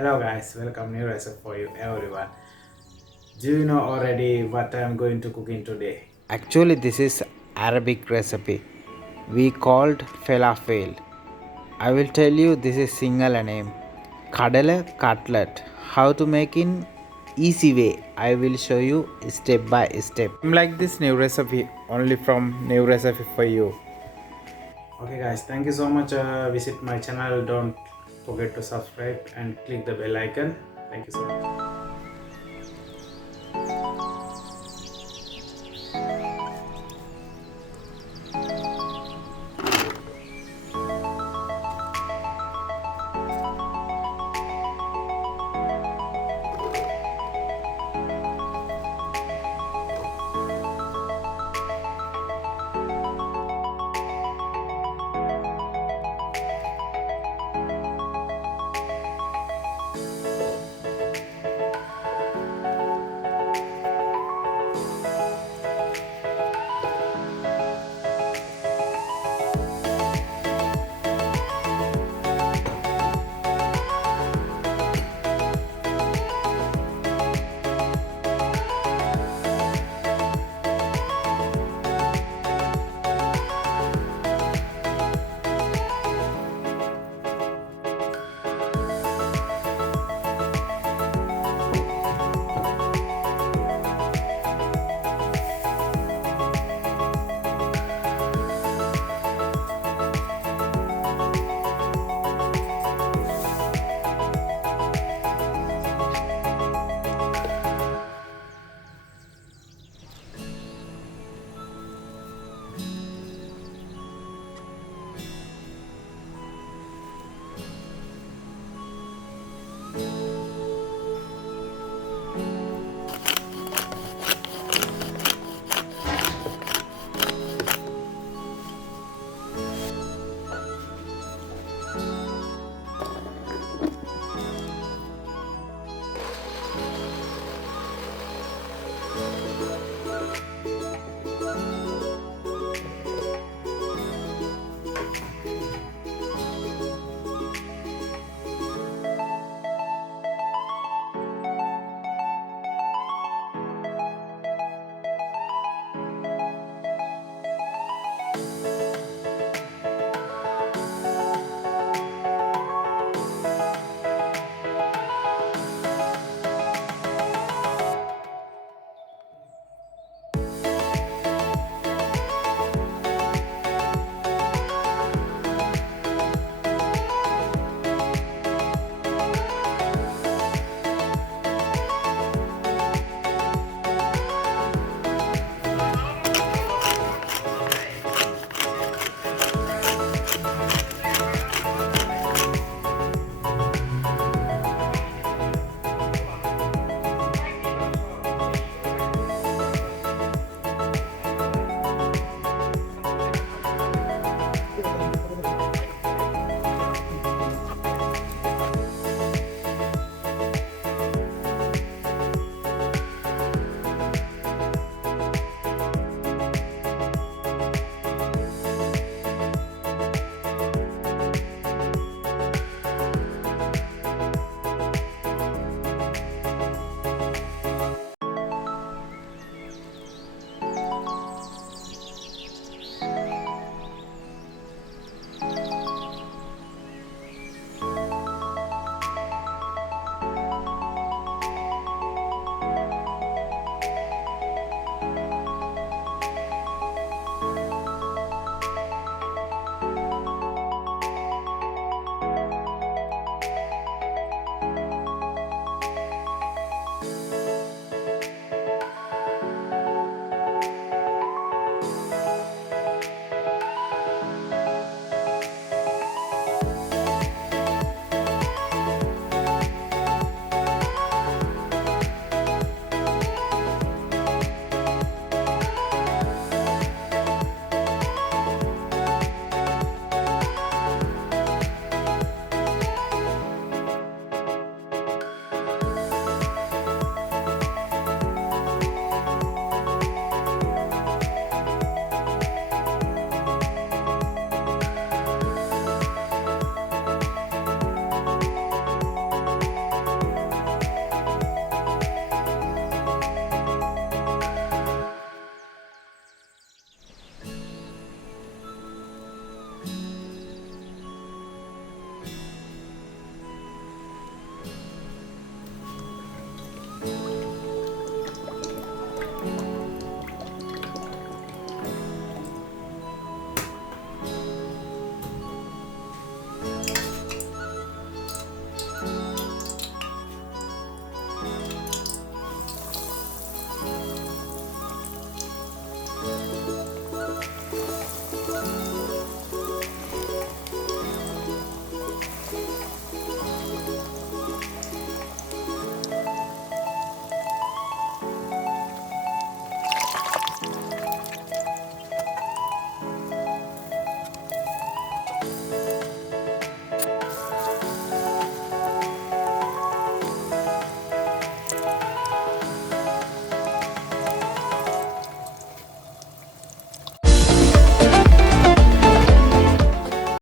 Hello guys, welcome new recipe for you everyone. Do you know already what I am going to cook in today? Actually, this is Arabic recipe. We called falafel. I will tell you this is single name. Kadala cutlet. How to make in easy way. I will show you step by step. Like this new recipe only from new recipe for you. Okay guys, thank you so much. Visit my channel. Don't forget to subscribe and click the bell icon. Thank you so much.